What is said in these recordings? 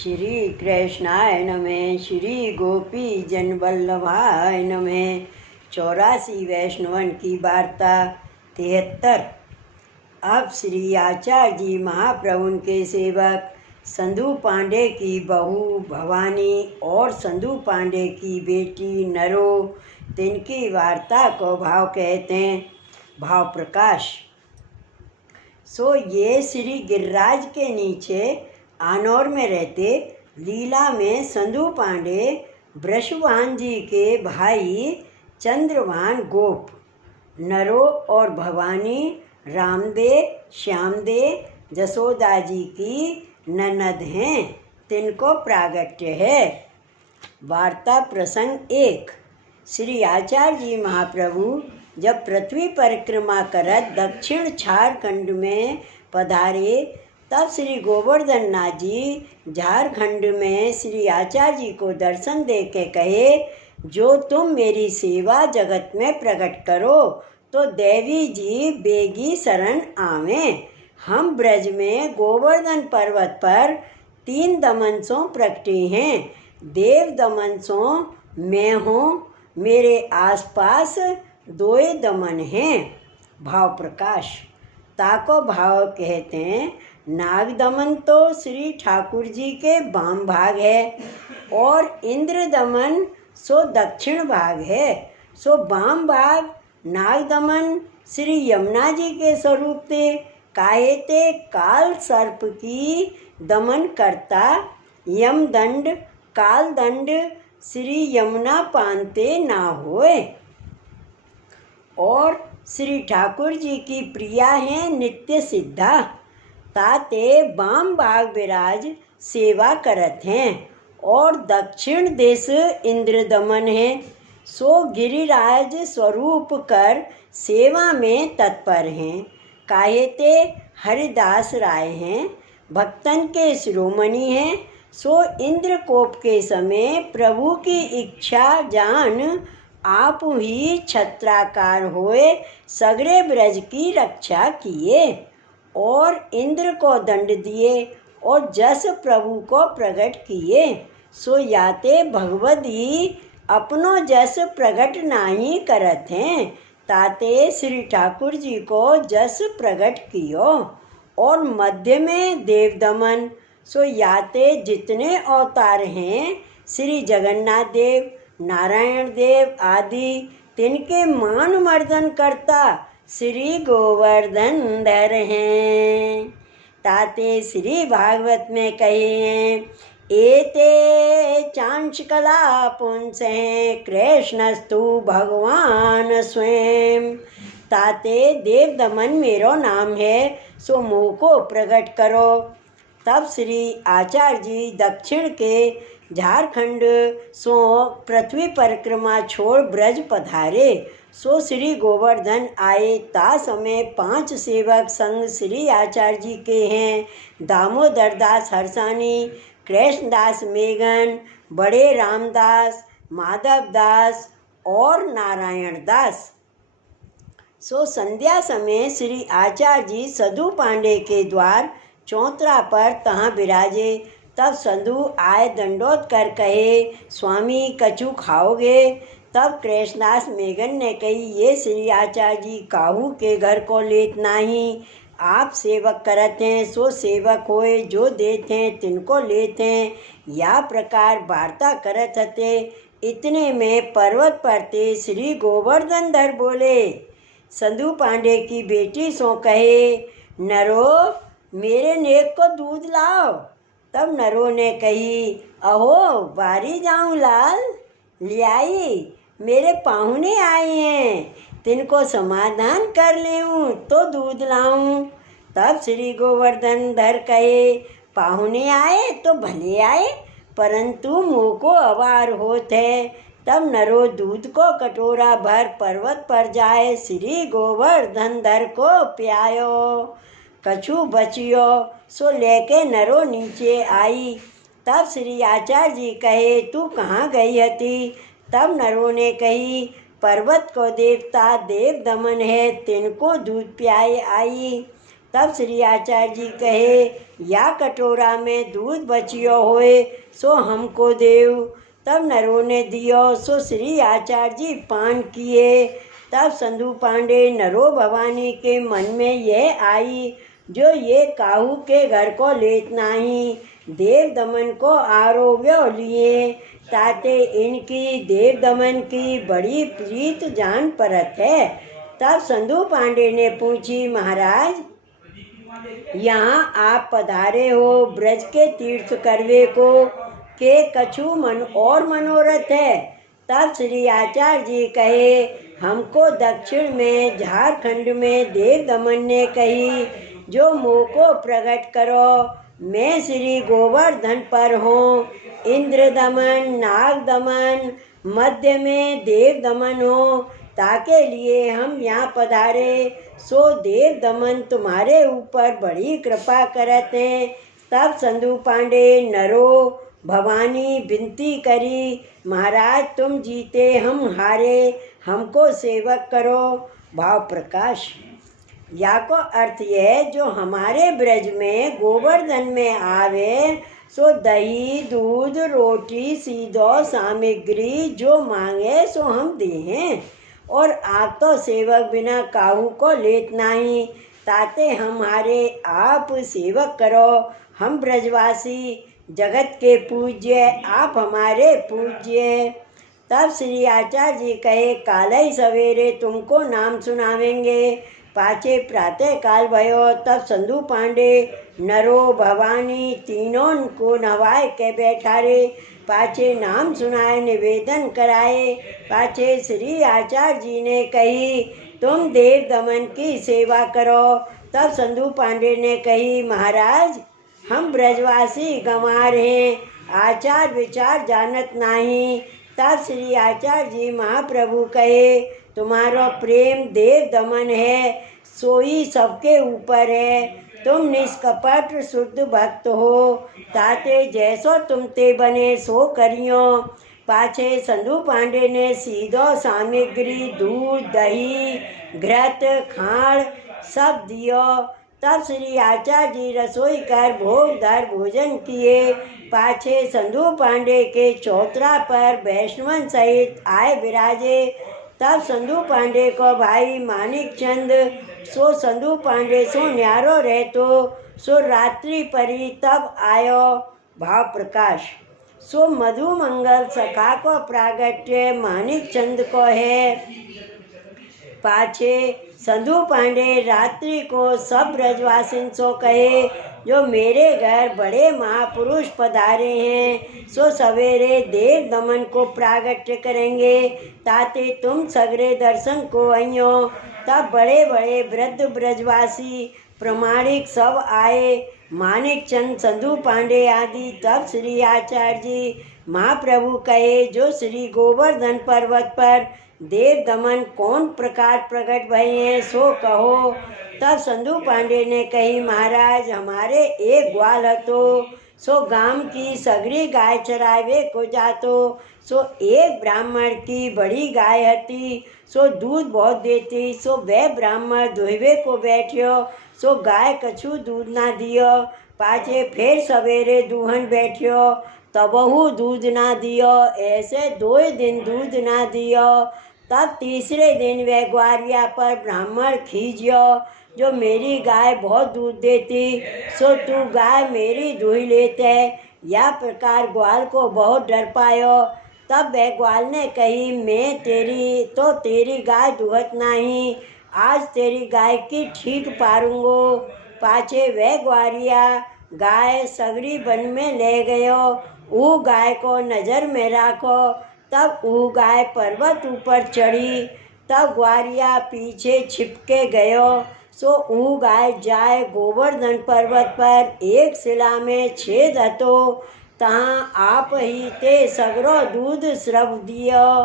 श्री कृष्णाय नमः। श्री गोपी जन वल्लभाय नमः। 84 वैष्णवन की वार्ता 73। अब श्री आचार्य जी महाप्रभु के सेवक संधु पांडे की बहू भवानी और संधु पांडे की बेटी नरो, तिनकी वार्ता को भाव कहते हैं। भाव प्रकाश। सो ये श्री गिरिराज के नीचे आनौर में रहते। लीला में संधु पांडे वृषभान जी के भाई चंद्रभान गोप, नरो और भवानी रामदेव श्यामदेव जसोदा जी की ननद हैं। तिनको प्रागट्य है। वार्ता प्रसंग 1। श्री आचार्य जी महाप्रभु जब पृथ्वी परिक्रमा करत दक्षिण झारखंड में पधारे, तब श्री गोवर्धन नाथ जी झारखंड में श्री आचार्य जी को दर्शन दे के कहे, जो तुम मेरी सेवा जगत में प्रकट करो तो देवी जी बेगी शरण आवें। हम ब्रज में गोवर्धन पर्वत पर 3 दमनसों प्रकटे हैं। देव दमनसों मैं हूँ, मेरे आसपास 2 दमन हैं। भाव प्रकाश। ताको भाव कहते हैं। नाग दमन तो श्री ठाकुर जी के वाम भाग है और इंद्र दमन सो दक्षिण भाग है। सो वाम भाग नाग दमन श्री यमुना जी के स्वरूप थे। काहे ते काल सर्प की दमन करता यमदंड काल दंड श्री यमुना पानते ना होए। और श्री ठाकुर जी की प्रिया हैं नित्य सिद्धा, ताते वाम भाग विराज सेवा करत हैं और दक्षिण देश इंद्र दमन है। सो गिरिराज स्वरूप कर सेवा में तत्पर हैं। काहे ते हरिदास राय हैं, भक्तन के शिरोमणि हैं। सो इंद्र कोप के समय प्रभु की इच्छा जान आप ही छत्राकार होए सगरे ब्रज की रक्षा किए और इंद्र को दंड दिए और जस प्रभु को प्रकट किए। सो याते भगवती अपनो जस प्रकट नाही करत हैं, ताते श्री ठाकुर जी को जस प्रकट कियो। और मध्य में देव दमन। सो याते जितने अवतार हैं श्री जगन्नाथ देव नारायण देव आदि, तिनके मान मर्दन करता श्री गोवर्धन धर हैं। ताते श्री भागवत में कहे हैं, एते चांश कला पुंस हैं कृष्णस्तु भगवान स्वयं। ताते देव दमन मेरो नाम है, सो मुँह को प्रकट करो। तब श्री आचार्य जी दक्षिण के झारखंड सो पृथ्वी परिक्रमा छोड़ ब्रज पधारे। सो श्री गोवर्धन आए। ता समय 5 सेवक संग श्री आचार्य जी के हैं। दामोदर दास हरसानी, कृष्णदास मेघन, बड़े रामदास, माधव दास और नारायण दास। सो संध्या समय श्री आचार्य जी सधु पांडे के द्वार चौतरा पर तहाँ विराजे। तब संधु आए दंडोत कर कहे, स्वामी कछु खाओगे? तब कृष्णदास मेघन ने कही, ये श्री आचार्य जी काहू के घर को लेत नहीं। आप सेवक करत हैं, सो सेवक होए, जो देते हैं तिनको लेते हैं। या प्रकार वार्ता करत हते। इतने में पर्वत पर ते श्री गोवर्धन धर बोले। संधु पांडे की बेटी सो कहे, नरो मेरे नेक को दूध लाओ। तब नरो ने कही, अहो बारी जाऊं लाल, लियाई मेरे पाहुने आए हैं, तिनको समाधान कर लेऊं तो दूध लाऊं। तब श्री गोवर्धन धर कहे, पाहुने आए तो भले आए, परंतु मुँह को अवार होत है। तब नरो दूध को कटोरा भर पर्वत पर जाए श्री गोवर्धन धर को प्यायो। कछु बचियो, सो लेके नरो नीचे आई। तब श्री आचार्य जी कहे, तू कहाँ गई हती? तब नरो ने कही, पर्वत को देवता देव दमन है, तिनको दूध प्याए आई। तब श्री आचार्य जी कहे, या कटोरा में दूध बचियो होए सो हमको देव। तब नरों ने दियो, सो श्री आचार्य जी पान किए। तब संधु पांडे नरो भवानी के मन में यह आई, जो ये काहू के घर को लेत नाही, देव दमन को आरोग्य लिए, ताते इनकी देव दमन की बड़ी प्रीत जान परत है। तब संधु पांडे ने पूछी, महाराज यहाँ आप पधारे हो ब्रज के तीर्थ करवे को, के कछु मन और मनोरथ है। तब श्री आचार्य जी कहे, हमको दक्षिण में झारखंड में देव दमन ने कही, जो मोह को प्रकट करो। मैं श्री गोवर्धन पर हूँ, इंद्र दमन नाग दमन मध्य में देव दमन हो, ताके लिए हम यहाँ पधारे। सो देव दमन तुम्हारे ऊपर बड़ी कृपा करते हैं। तब संधु पांडे नरो भवानी विनती करी, महाराज तुम जीते हम हारे, हमको सेवक करो। भाव प्रकाश या को अर्थ यह, जो हमारे ब्रज में गोवर्धन में आवे सो दही दूध रोटी सीधो सामग्री जो मांगे सो हम दें, और आप तो सेवक बिना काहू को लेत नहीं, ताते हमारे आप सेवक करो। हम ब्रजवासी जगत के पूज्य, आप हमारे पूज्य। तब श्री आचार्य जी कहे, काल ही सवेरे तुमको नाम सुनावेंगे। पाछे प्रातः काल भयो। तब संधु पांडे नरो भवानी तीनों को नवाए के बैठारे, पाछे नाम सुनाए निवेदन कराए। पाछे श्री आचार्य जी ने कही, तुम देव दमन की सेवा करो। तब संधु पांडे ने कही, महाराज हम ब्रजवासी गंवार हैं, आचार विचार जानत नहीं। तब श्री आचार्य जी महाप्रभु कहे, तुम्हारो प्रेम देव दमन है, सोई सबके ऊपर है। तुम निष्कपट शुद्ध भक्त हो, ताते जैसो तुम ते बने सो करियो। पाछे संधु पांडे ने सीधो सामग्री दूध दही घृत खाड़ सब दियो। तब श्री आचार्य जी रसोई कर भोग धर भोजन किए। पाछे संधु पांडे के चौतरा पर वैष्णवन सहित आए विराजे। तब संधु पांडे को भाई मानिक चंद सो संधु पांडे सो न्यारो रहतो, सो रात्रि परी तब आयो। भाव प्रकाश सो मधु मंगल सखा को प्रागट्य मानिक चंद को है। पाछे संधु पांडे रात्रि को सब ब्रजवासिन सो कहे, जो मेरे घर बड़े महापुरुष पधारे हैं, सो सवेरे देव दमन को प्रागट्य करेंगे, ताते तुम सगरे दर्शन को अइयो। तब बड़े बड़े वृद्ध ब्रजवासी प्रमाणिक सब आए, मानिक चंद संधु पांडे आदि। तब श्री आचार्य जी महाप्रभु कहे, जो श्री गोवर्धन पर्वत पर देव दमन कौन प्रकार प्रकट भये हैं सो कहो। तब संधु पांडे ने कही, महाराज हमारे एक ग्वाल हतो, सो गांव की सगरी गाय चरावे को जातो। सो एक ब्राह्मण की बड़ी गाय हती, सो दूध बहुत देती। सो वह ब्राह्मण दुहवे को बैठियो, सो गाय कछु दूध ना दियो। पाछे फिर सवेरे दूहन बैठियो, तबहु दूध ना दियो। ऐसे 2 दिन दूध ना दियो। तब तीसरे दिन वह ग्वारिया पर ब्राह्मण खींचियो, जो मेरी गाय बहुत दूध देती, सो तू गाय मेरी दुही लेते। या प्रकार ग्वाल को बहुत डर पायो। तब वह ग्वाल ने कही, मैं तेरी गाय दुहत नहीं, आज तेरी गाय की ठीक पारूंगो। पाछे वह ग्वारिया गाय सगरी वन में ले गयो। ऊ गाय को नज़र में राखो। तब ऊ गाय पर्वत ऊपर चढ़ी। तब ग्वारिया पीछे छिपके गयो। सो ऊ गाय जाए गोवर्धन पर्वत पर एक शिला में छेद हतो, तहाँ आप ही ते सगरो दूध स्रव दियो।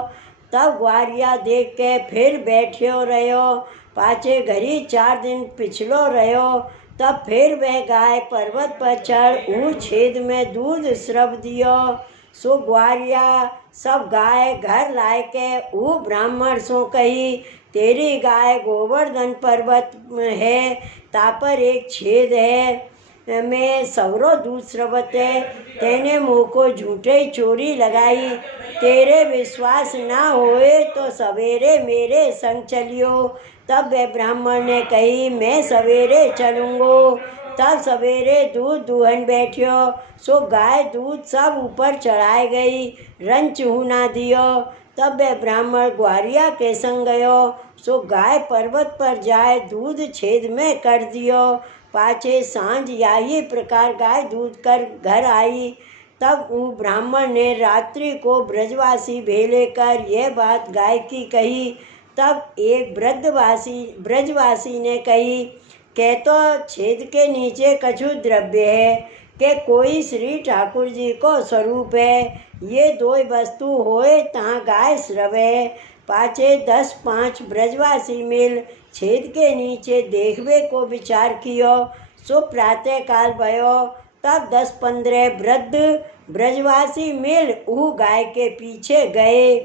तब ग्वारिया देख के फिर बैठ्यो रहो। पाछे घड़ी 4 दिन पिछलो रहो। तब फिर वह गाय पर्वत पर चढ़ ऊ छेद में दूध स्रव दियो। सो ग्वारिया सब गाय घर लाए के ऊ ब्राह्मण सो कही, तेरी गाय गोवर्धन पर्वत है, तापर एक छेद है, मैं सवरो दूध स्रवत है। तेने मुँह को झूठे चोरी लगाई, तेरे विश्वास ना होए तो सवेरे मेरे संग चलियो। तब वह ब्राह्मण ने कही, मैं सवेरे चलूँगो। तब सवेरे दूध दुहन बैठियो, सो गाय दूध सब ऊपर चढ़ाई गई, रंच ना दियो। तब वह ब्राह्मण ग्वारिया के संग गयो, सो गाय पर्वत पर जाए दूध छेद में कर दियो। पाछे सांझ यही प्रकार गाय दूध कर घर आई। तब वो ब्राह्मण ने रात्रि को ब्रजवासी भेले कर यह बात गाय की कही। तब एक ब्रजवासी ने कही, कह तो छेद के नीचे कछु द्रव्य है, के कोई श्री ठाकुर जी को स्वरूप है। ये दो वस्तु होए तहाँ गाय स्रवे। पाछे 10-5 ब्रजवासी मिल छेद के नीचे देखवे को विचार कियो, सो प्रातः काल भयो। तब 10-15 वृद्ध ब्रजवासी मिल ऊ गाय के पीछे गए,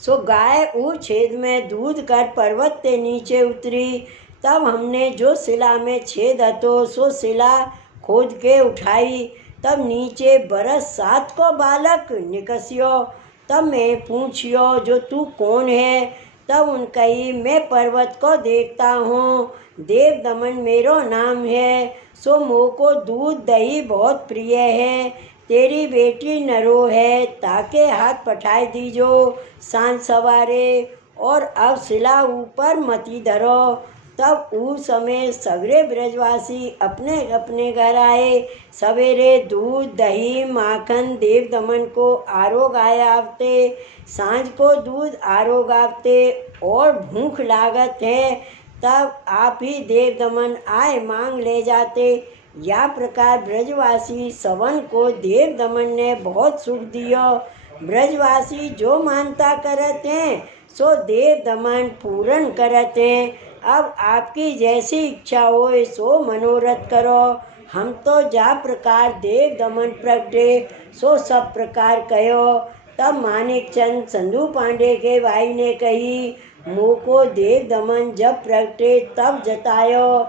सो गाय ऊ छेद में दूध कर पर्वत के नीचे उतरी। तब हमने जो शिला में छेद हतो सो शिला खोद के उठाई। तब नीचे बरस 7 को बालक निकसियो। तब मैं पूछियो, जो तू कौन है? तब उन कही, मैं पर्वत को देखता हूँ, देव दमन मेरो नाम है। सो मोह को दूध दही बहुत प्रिय है। तेरी बेटी नरो है, ताके हाथ पठाए दीजो सांझ सवारे, और अब शिला ऊपर मती धरो। तब उस समय सगरे ब्रजवासी अपने अपने घर आए। सवेरे दूध दही माखन देव दमन को आरोग आए आवते, सांझ को दूध आरोग आवते, और भूख लागत है तब आप ही देव दमन आए मांग ले जाते। या प्रकार ब्रजवासी सवन को देव दमन ने बहुत सुख दियो। ब्रजवासी जो मानता करते हैं सो देव दमन पूर्ण करते हैं। अब आपकी जैसी इच्छा हो सो मनोरथ करो। हम तो जा प्रकार देव दमन प्रगटे सो सब प्रकार कहो। तब मानिक चंद संधू पांडे के भाई ने कही, मुँह को देव दमन जब प्रगटे तब जतायो,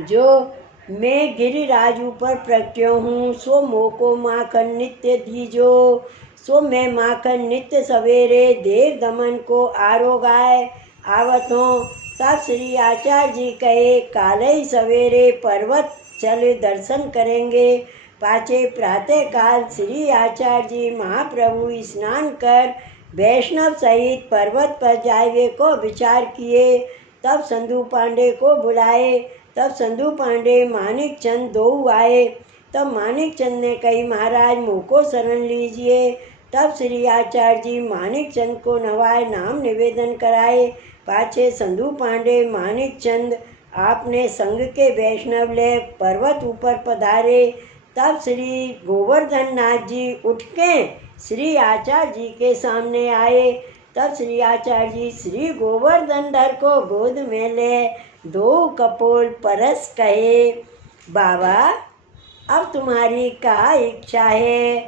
जो मैं गिरिराज ऊपर प्रगट्यो हूँ, सो मोह को माखन नित्य दीजो। सो मैं माखन नित्य सवेरे देव दमन को आरोगाए आवत हूँ। तब श्री आचार्य जी कहे, काल ही सवेरे पर्वत चल दर्शन करेंगे। पाछे प्रातः काल श्री आचार्य जी महाप्रभु स्नान कर वैष्णव सहित पर्वत पर जाए को विचार किए। तब संधू पांडे को बुलाए। तब संधू पांडे मानिक चंद दो आए। तब मानिक चंद ने कही, महाराज मुँह को शरण लीजिए। तब श्री आचार्य जी मानिक चंद को नवाए नाम निवेदन कराए। पाछे संधू पांडे मानिक चंद आपने संग के वैष्णव ले पर्वत ऊपर पधारे। तब श्री गोवर्धन नाथ जी उठ के श्री आचार्य जी के सामने आए। तब श्री आचार्य जी श्री गोवर्धन धर को गोद में ले दो कपोल परस कहे, बाबा अब तुम्हारी क्या इच्छा है?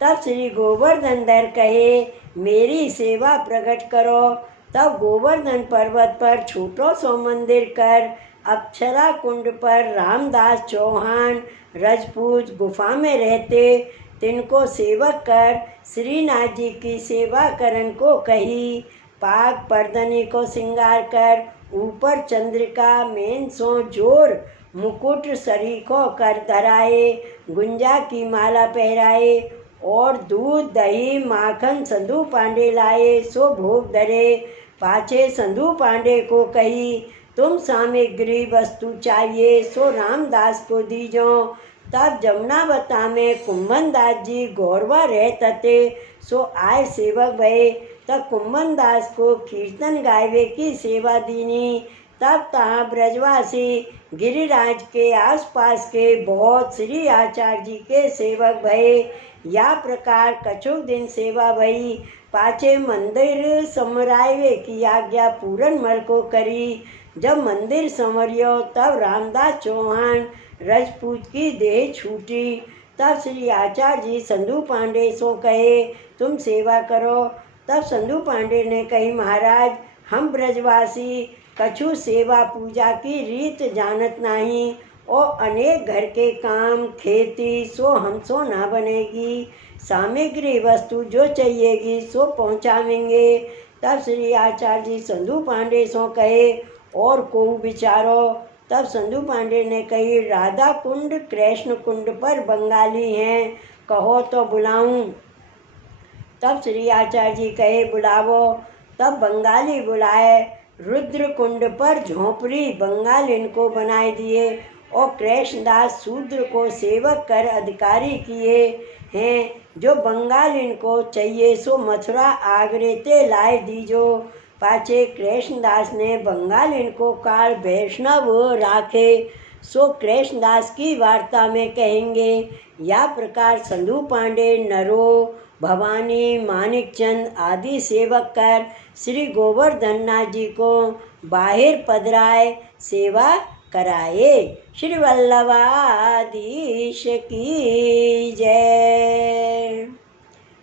तब श्री गोवर्धन धर कहे, मेरी सेवा प्रकट करो। तब गोवर्धन पर्वत पर छोटो सो मंदिर कर अप्सरा कुंड पर रामदास चौहान रजपूत गुफा में रहते, तिनको सेवक कर श्रीनाथ जी की सेवा करन को कही। पाग पर्दनी को श्रृंगार कर ऊपर चंद्रिका मेन सो जोर मुकुट सरीखो कर धराए, गुंजा की माला पहराए, और दूध दही माखन संधू पांडे लाए सो भोग धरे। पाछे संधू पांडे को कही, तुम सामग्री वस्तु चाहिए सो रामदास को दीजो। तब जमुनावता में कुंभन दास जी गौरवा रहते, सो आए सेवक भये। तब कुंभन दास को कीर्तन गायवे की सेवा दीनी। तब तहाँ ब्रजवासी गिरिराज के आसपास के बहुत श्री आचार्य जी के सेवक भये। या प्रकार कछुक दिन सेवा भई। पाछे मंदिर समरायवे की आज्ञा पूरन मल को करी। जब मंदिर संवरियो तब रामदास चौहान रजपूत की देह छूटी। तब श्री आचार्य जी संधू पांडे सो कहे, तुम सेवा करो। तब संधू पांडे ने कही, महाराज हम ब्रजवासी कछु सेवा पूजा की रीत जानत नहीं, और अनेक घर के काम खेती सो हमसो ना बनेगी। सामग्री वस्तु जो चाहिएगी सो पहुँचावेंगे। तब श्री आचार्य जी संधू पांडे सो कहे, और को विचारो। तब संधू पांडे ने कही, राधा कुंड कृष्ण कुंड पर बंगाली हैं, कहो तो बुलाऊं। तब श्री आचार्य जी कहे, बुलावो। तब बंगाली बुलाए। रुद्र कुंड पर झोंपड़ी बंगाल इनको बनाए दिए, और कृष्णदास शूद्र को सेवक कर अधिकारी किए हैं। जो बंगाल इनको चाहिए सो मथुरा आगरे ते लाए दीजो। पाछे कृष्णदास ने बंगाल इनको काल वैष्णव राखे, सो कृष्णदास की वार्ता में कहेंगे। या प्रकार संधू पांडे नरो भवानी मानिकचंद आदि सेवक कर श्री गोवर्धन नाथ जी को बाहर पधराए सेवा कराए। श्री वल्लभाधीश की जय।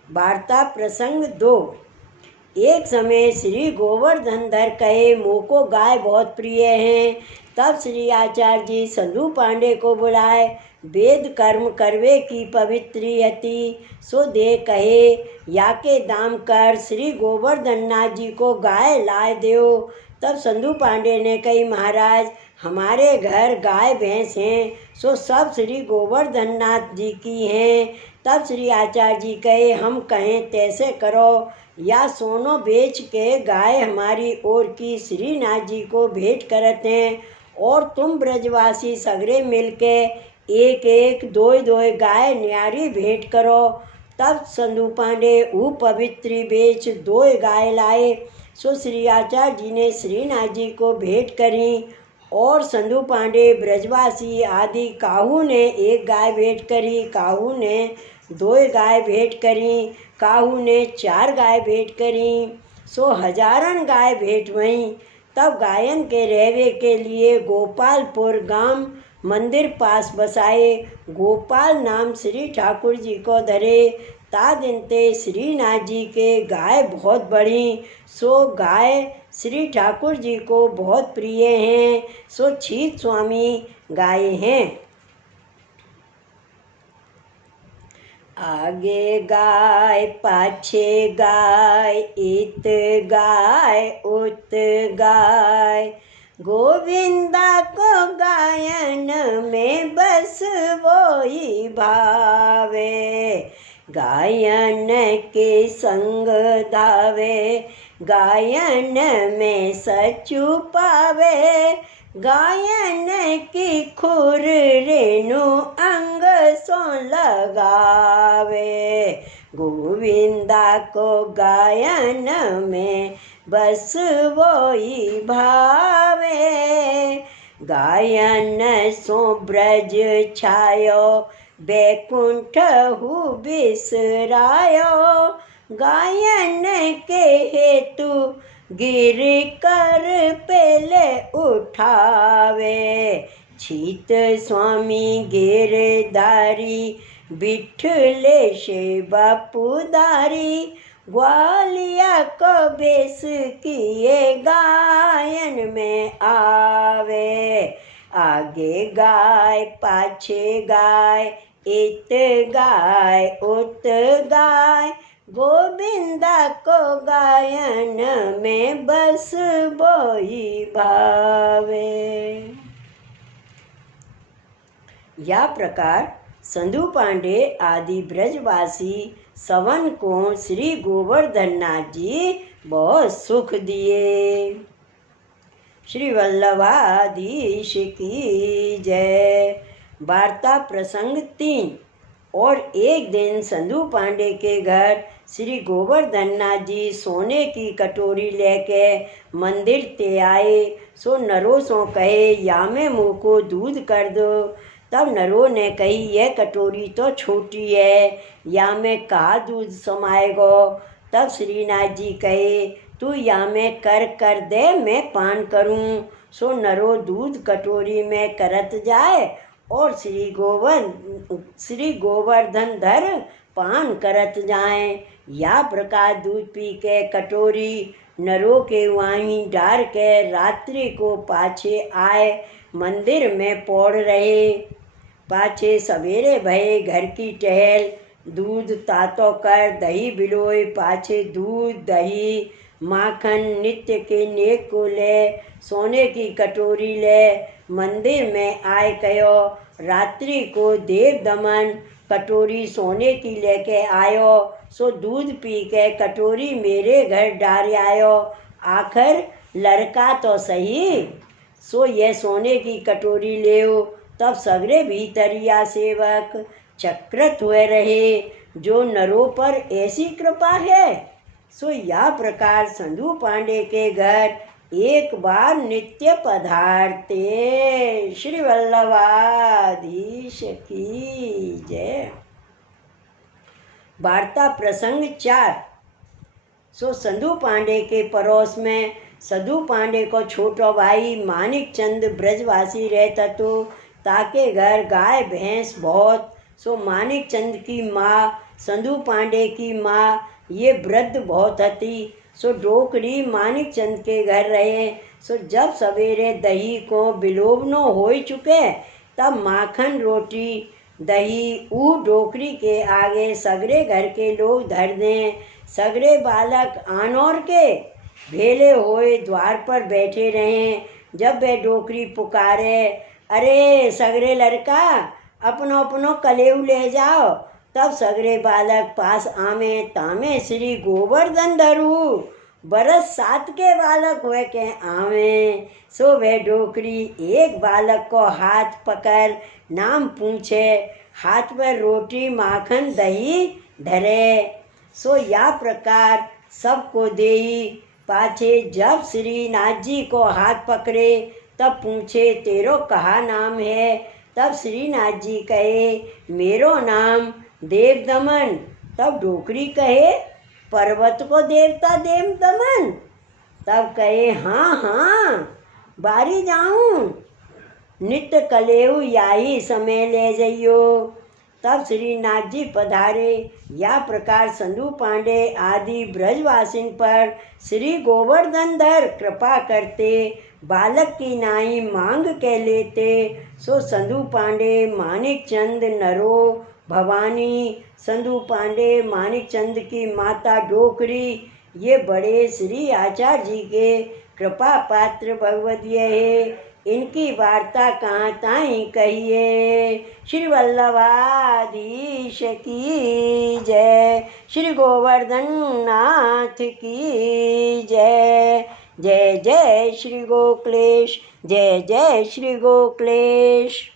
वार्ता प्रसंग 2। एक समय श्री गोवर्धन धर कहे, मोको गाय बहुत प्रिय हैं। तब श्री आचार्य जी संधू पांडे को बुलाए। वेद कर्म करवे की पवित्री हती, सो दे कहे, या के दाम कर श्री गोवर्धन नाथ जी को गाय लाए देओ। तब संधू पांडे ने कही, महाराज हमारे घर गाय भैंस हैं, सो सब श्री गोवर्धन नाथ जी की हैं। तब श्री आचार्य जी कहे, हम कहें तैसे करो, या सोनो बेच के गाय हमारी ओर की श्रीनाथ जी को भेंट करते हैं, और तुम ब्रजवासी सगरे मिलके एक एक दो गाय न्यारी भेंट करो। तब संधू पांडे ऊ पवित्री बेच 2 गाय लाए। सो श्री आचार्य जी ने श्रीनाथ जी को भेंट करी, और संधू पांडे ब्रजवासी आदि काहू ने 1 गाय भेंट करी, काहू ने 2 गाय भेंट करी, काहू ने 4 गाय भेंट करी, सो हजारन गाय भेंट वहीं। तब गायन के रहवे के लिए गोपालपुर गांव मंदिर पास बसाए। गोपाल नाम श्री ठाकुर जी को धरे। ता दिन ते श्रीनाथ जी के गाय बहुत बढ़ी, सो गाय श्री ठाकुर जी को बहुत प्रिय हैं, सो छीत स्वामी गाय हैं। आगे गाय पाछे गाय, इत गाय उत गाय, गोविंदा को गायन में बस वो ही भावे। गायन के संग धावे, गायन में सचु पावे। गायन की खुर रेणु अंग सो लगावे। गोविंदा को गायन में बस वो ही भावे। गायन सो ब्रज छायो, बैकुंठ हु बिसरायो। गायन के हेतु गिर कर पेले उठावे। छीत स्वामी गिरधारी, बिठले से बापूधारी। ग्वालिया को बेस किए गायन में आवे। आगे गाय पाछे गाय, इत गाय उत गाय। गोविंदा को गायन में बस बोई भावे। या प्रकार संधू पांडे आदि ब्रजवासी सवन को श्री गोवर्धन नाथ जी बहुत सुख दिए। श्री वल्लभाधीश की जय। वार्ता प्रसंग 3। और एक दिन संधू पांडे के घर श्री गोवर्धन नाथ जी सोने की कटोरी लेके मंदिर ते आए। सो नरो सो कहे, या में मुँह को दूध कर दो। तब नरो ने कही, यह कटोरी तो छोटी है, या में कहा दूध समाएगो। तब श्रीनाथ जी कहे, तू या में कर दे, मैं पान करूं। सो नरो दूध कटोरी में करत जाए, और श्री गोवर्धन धर पान करत जाएं। या प्रकार दूध पी के कटोरी नरों के वाही डार के रात्रि को पाछे आए मंदिर में पौड़ रहे। पाछे सवेरे भये घर की टहल, दूध तातो कर दही बिलोय, पाछे दूध दही माखन नित्य के नेक को ले, सोने की कटोरी ले मंदिर में आए कयो। रात्रि को देव दमन कटोरी सोने की लेके आयो, सो दूध पी के कटोरी मेरे घर डार आयो। आखिर लड़का तो सही, सो ये सोने की कटोरी लेओ। तब सगरे भीतरिया सेवक चक्रत हुए रहे, जो नरों पर ऐसी कृपा है। सो या प्रकार संधू पांडे के घर एक बार नित्य पधारते। श्री वल्लभाधीश की जय। वार्ता प्रसंग 4। सो संधू पांडे के पड़ोस में सधु पांडे को छोटो भाई मानिक चंद ब्रजवासी रहता तो ताके घर गाय भैंस बहुत। सो मानिक चंद की माँ संधू पांडे की माँ ये वृद्ध बहुत हती। सो डोकरी मानिक चंद के घर रहे। सो जब सवेरे दही को बिलोवनो हो चुके, तब माखन रोटी दही ऊ डोकरी के आगे सगरे घर के लोग धर दें। सगरे बालक आनौर के भेले होए द्वार पर बैठे रहें। जब वह डोकरी पुकारे, अरे सगरे लड़का अपनो अपनो कलेऊ ले जाओ, तब सगरे बालक पास आमे तामे श्री गोवर्धन धरू। बरस 7 के बालक हुए के आवे। सो वह डोकरी एक बालक को हाथ पकड़ नाम पूछे, हाथ पर रोटी माखन दही धरे। सो या प्रकार सबको देई। पाछे जब श्री नाथ जी को हाथ पकड़े, तब पूछे तेरो कहा नाम है। तब श्रीनाथ जी कहे, मेरो नाम देव दमन। तब डोकरी कहे, पर्वत को देवता देव दमन। तब कहे, हाँ हाँ बारी जाऊं, नित्य कलेऊ याही समय ले जइयो। तब श्रीनाथ जी पधारे। या प्रकार संधू पांडे आदि ब्रजवासिन पर श्री गोवर्धन धर कृपा करते, बालक की नाई मांग के लेते। सो संधू पांडे मानिक चंद नरो भवानी, संधू पांडे मानिक चंद की माता डोकरी, ये बड़े श्री आचार्य जी के कृपा पात्र भगवदीय है। इनकी वार्ता कहाँ ताई कहिए। श्री वल्लभाधीश की जय। श्री गोवर्धन नाथ की जय। जय जय श्री गोकुलेश, जय जय श्री गोकुलेश।